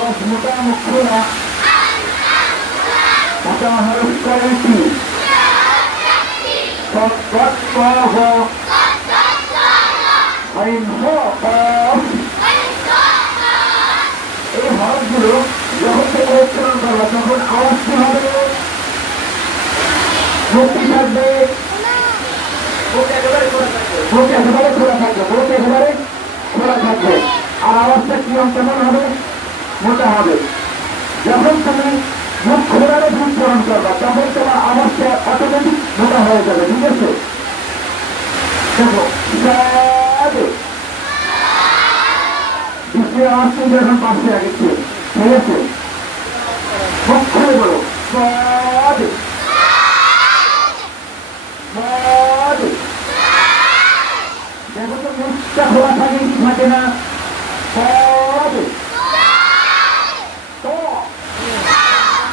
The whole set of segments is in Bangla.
মোটা মুখ না মোটা হরফ কফ এই হরফগুলো যখন থেকে উচ্চারণ করব তখন আওয়াজ কি হবে মুক্তি থাকবে মুখ একেবারে খোলা থাকবে মুখ একেবারে খোলা আর আওয়াজটা কি কেমন হবে মোটা হবে। যখন তুমি মুখ খোলা রেখে উচ্চারণ করবা, তখন তোমার আওয়াজটা অটোমেটিক মোটা হয়ে যাবে, ঠিক আছে? দেখো আওয়াজ পাশে আগেছে ঠিক আছে? মুখ খুলে বলো দেখো তো মুখটা খোলা থাকে কি থাকে না সাদে তো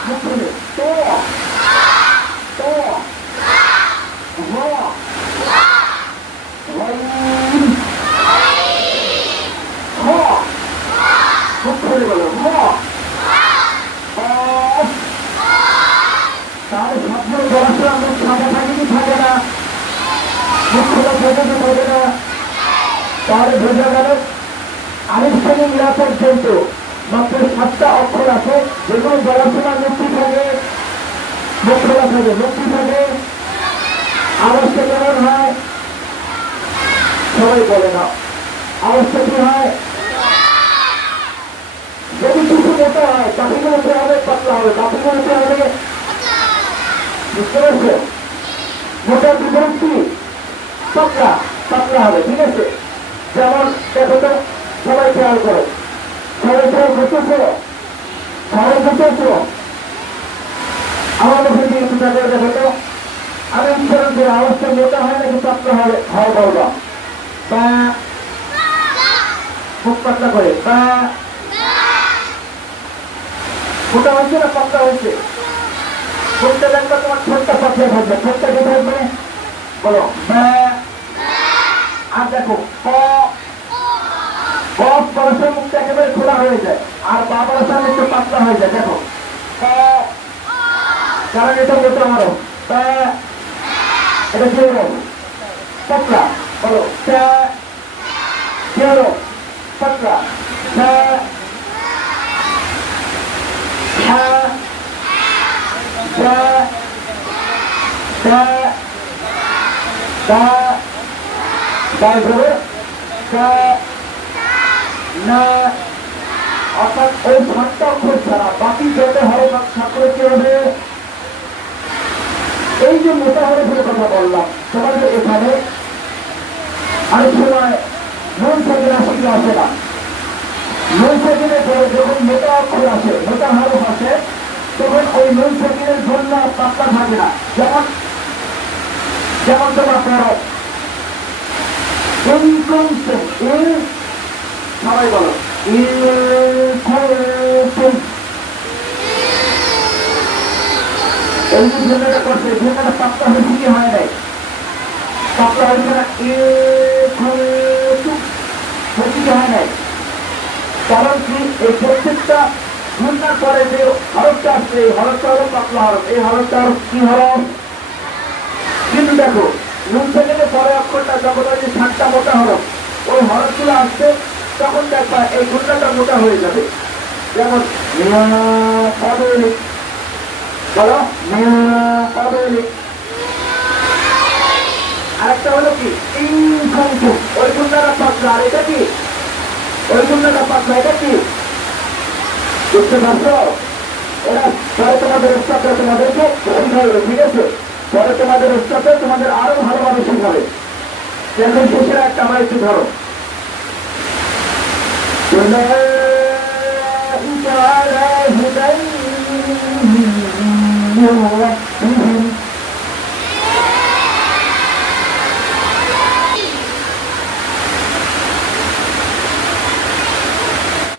মুখ খুলে তো তো হ ওয়াইন হ মুখ খুলে বলো হ অফ তার স্বপ্ন পড়াশোনা মুখ ফাঁকা থাকে কি থাকে না মুখ খোলা থাকে কি থাকে না তাহলে বোঝা গেল আলিফ থেকে মুক্তি থাকে মুক্তি থাকে হয় না আওয়াজটা কি হয় যদি কিছু মোটা হয় কাঠিগুলো উঠে হবে পাতলা হবে বুঝতে পারছ মোটার বিভক্তি পাতলা পাতলা হবে, ঠিক আছে? যেমন দেখো তো, সবাই খেয়াল করো। সবাই খেয়াল করতেছো? সবাই করতেছো? আমার মুখে দিয়ে চিন্তা করে দেখো তো। আমি উচ্চারণ করে আওয়াজটা মোটা হয় নাকি পাতলা হয় হয় বলবা। বা, মুখ পাতলা করে, বা, মোটা হয়েছে না পাতলা হয়েছে? মুখটা দেখবে তোমার ঠোঁটটা পাতলা থাকবে ঠোঁটটা কি থাকবে বলো আর দেখো, ক। কফ পরশের মুখটা একেবারে খোলা হয়ে যায়, আর বাবার সামনে একটু পাতলা হয়ে যায়। দেখো কারণ এটা মোটা মারো বা এটা কি হলো? পাতলা। বলো কি হলো? পাতলা। তারপরে না অর্থাৎ ওই সাতটা এই যে মোটা হরফের কথা বললাম। তোমাদের এখানে অনেক সময় নুন রাশিটা আসে না। নুন সেকেন্ডের পরে যখন মোটা অক্ষর আসে মোটা হরফ আসে তখন ওই সেকেন্ডের জন্য পাত্তা থাকে না। যেমন যেমন তোমার পড়ো ইনকমসেন ইন সবাই বলো। ইনকমসেন এই যে ঝুমনাটা করছে ঝুমনাটা পাত্তা হয়েছে কি হয় কারণ কি এই প্রত্যেকটা ঘণ্টার পরে যে হরফটা আসছে, এই হরফটা হলো পাতলা হরফ। এই হরফটা হরফ কি হরফ? কিন্তু দেখো, নুন থেকে পরে অক্ষরটা, যখন ওই যে সাতটা মোটা হরফ, ওই হরফগুলো আসছে, তখন দেখবা এই ঘন্টাটা মোটা হয়ে যাবে। যেমন বলো আরেকটা হলো কি? ইনকমটু ওই ঘন্টাটা পাতলা। আর এটা কি? ওই ঘন্টাটা পাতলা। এটা কি? বুঝতে পারছো ওরা পরে তোমাদের স্টাফে তোমাদেরকে শিখাবে ঠিক আছে পরে তোমাদের স্টাফে তোমাদের আরো ভালোভাবে শিখাবে এখন শেষের একটা আমার একটু ধরো أولئك على